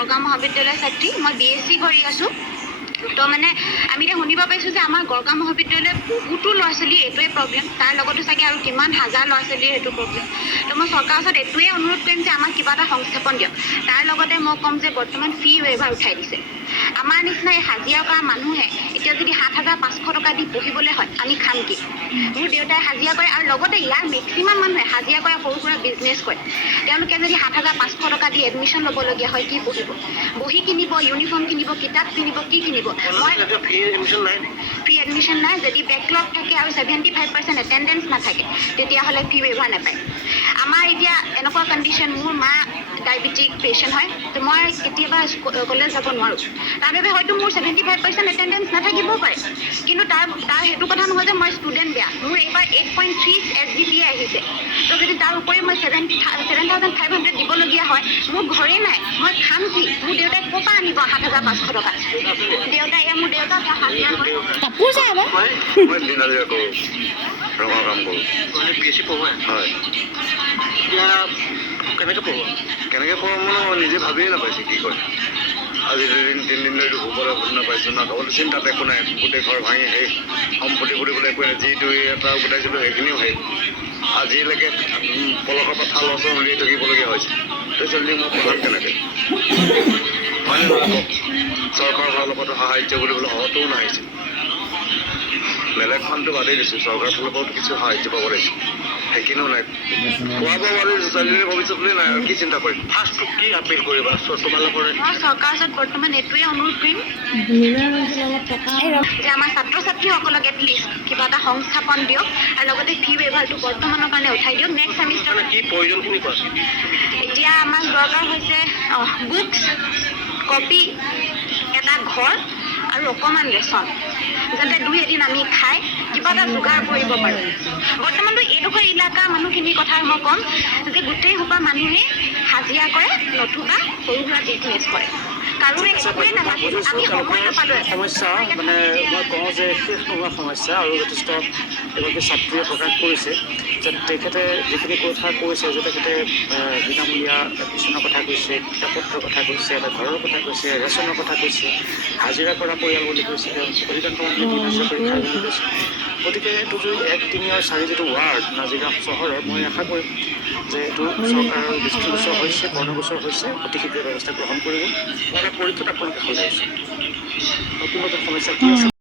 গড়গাঁও মহাবিদ্যালয়ৰ ছাত্ৰী মই BSc কৰি আছোঁ তো মানে আমি এতিয়া শুনিব পাইছোঁ যে আমাৰ গড়গাঁও মহাবিদ্যালয়ৰ বহুতো ল'ৰা ছোৱালীৰ এইটোৱে প্ৰব্লেম তাৰ লগতে চাগে আৰু কিমান হাজাৰ ল'ৰা ছোৱালীৰ সেইটো প্ৰব্লেম তো মই চৰকাৰৰ ওচৰত এইটোৱে অনুৰোধ কৰিম যে আমাক কিবা এটা সংস্থাপন দিয়ক তাৰ লগতে মই ক'ম যে বৰ্তমান ফি ৱেইভাৰ উঠাই দিছে আমাৰ নিচিনা এই হাজিৰা কৰা মানুহে এতিয়া যদি 7,500 টকা দি পঢ়িবলৈ হয় আমি খাম কি মোৰ দেউতাই হাজিৰা কৰে আৰু লগতে ইয়াৰ মেক্সিমাম মানুহে হাজিৰা কৰে সৰু সুৰা বিজনেছ কৰে তেওঁলোকে যদি 7,500 টকা দি এডমিশ্যন ল'বলগীয়া হয় কি পঢ়িব বহি কিনিব ইউনিফৰ্ম কিনিব কিতাপ কিনিব কি কিনিব মই ফ্ৰী এডমিশ্যন নাই যদি বেকলগ থাকে আৰু 75% এটেণ্ডেঞ্চ নাথাকে তেতিয়াহ'লে ফি ৱেইভাৰ নাপায় আমাৰ এতিয়া এনেকুৱা কণ্ডিশ্যন মোৰ মা ডায়েবেটিক পেচেণ্ট হয় তো মই কেতিয়াবা কলেজ যাব নোৱাৰোঁ তাৰ বাবে হয়তো মোৰ 75% এটেণ্ডেঞ্চ নাথাকিবও পাৰে কিন্তু তাৰ সেইটো কথা নহয় যে মই ষ্টুডেণ্ট বেয়া মোৰ এইবাৰ 8.3 SGPA আহিছে তো যদি তাৰ উপৰি মই 7,500 দিবলগীয়া হয় মোৰ ঘৰে নাই মই খাম কি মোৰ দেউতাই ক'ৰ পৰা আনিব 7,500 টকা দেউতাই মোৰ দেউতা হাজিৰা কৰে কাপোৰ চাই মই দিনালীয়া কৰোঁ ৰঙৰ কাম কৰোঁ BSc পঢ়োৱাই হয় এতিয়া কেনেকৈ পঢ়োৱা মানে মই নিজে ভাবিয়ে নাপাইছোঁ কি কয় আজি 2-3 দিন ধৰি শুবলৈ নাপাইছোঁ না খাবলৈ চিন্তাত একো নাই গোটেই ঘৰ ভাঙি শেষ সম্পত্তি বুলিবলৈ একো নাই যিটো এটা গোটাইছিলোঁ সেইখিনিও শেষ আজিলৈকে পলকৰ পৰা থাল লচৰ উলিয়াই থাকিবলগীয়া হৈছে তাৰপিছত মই পঢ়াম কেনেকৈ হয় চৰকাৰৰ ফালৰ পৰা সাহাৰ্য বুলিবলৈ হয়তো নাহিছে বেলেগ ফাণ্ডটো বাদেই দিছোঁ চৰকাৰৰ ফালৰ পৰাও কিছু সাহাৰ্য পাব লাগিছিল সেইখিনিও নাই খোৱা বোৱা বাৰু ছোৱালীজনীৰ ভৱিষ্যতলৈ নাই আৰু কি চিন্তা কৰিম ফাৰ্ষ্টটো কি আপিল কৰিবা তোমালোকৰ মই চৰকাৰৰ ওচৰত বৰ্তমান এইটোৱে অনুৰোধ কৰিম যে আমাৰ ছাত্ৰ ছাত্ৰীসকলক এটলিষ্ট কিবা এটা সংস্থাপন দিয়ক আৰু লগতে ফি ৱেইভাৰটো বৰ্তমানৰ কাৰণে উঠাই দিয়ক নেক্সট ছেমিষ্টাৰ কি প্ৰয়োজনখিনি কোৱাচোন এতিয়া আমাক দৰকাৰ হৈছে বুকছ কপি এটা ঘৰ আৰু অকণমান ৰেচন যাতে 2 এদিন আমি খাই কিবা এটা যোগাৰ কৰিব পাৰোঁ বৰ্তমানতো এইডোখৰ এলেকাৰ মানুহখিনিৰ কথা মই ক'ম যে গোটেই সোপা মানুহে হাজিৰা কৰে নতুবা সৰু সুৰা বিজনেছ কৰে কাৰোৰে একোৱে নালাগে আমি সময় নাপালোঁ সমস্যা মানে মই কওঁ যে শেষ নোহোৱা সমস্যা আৰু যথেষ্ট এগৰাকী ছাত্ৰীয়ে প্ৰকাশ কৰিছে যে তেখেতে যিখিনি কথা কৈছে যে তেখেতে বিনামূলীয়া এডমিশ্যনৰ কথা কৈছে কিতাপ পত্ৰৰ কথা কৈছে এটা ঘৰৰ কথা কৈছে ৰেচনৰ কথা কৈছে হাজিৰা কৰা পৰিয়াল বুলি কৈছে অধিকাংশ মানুহে হাজিৰা কৰি খাই বুলি কৈছে গতিকে এইটো যদি 1-3-4 যিটো ৱাৰ্ড নাজিৰা চহৰৰ মই আশা কৰিম যে এইটো চৰকাৰৰ দৃষ্টিগোচৰ হৈছে কৰ্ণগোচৰ হৈছে অতি শীঘ্ৰে ব্যৱস্থা গ্ৰহণ কৰিব মানে পৰীক্ষাত আপোনালোকে হৈ গৈছে নতুন নতুন সমস্যা কি আছে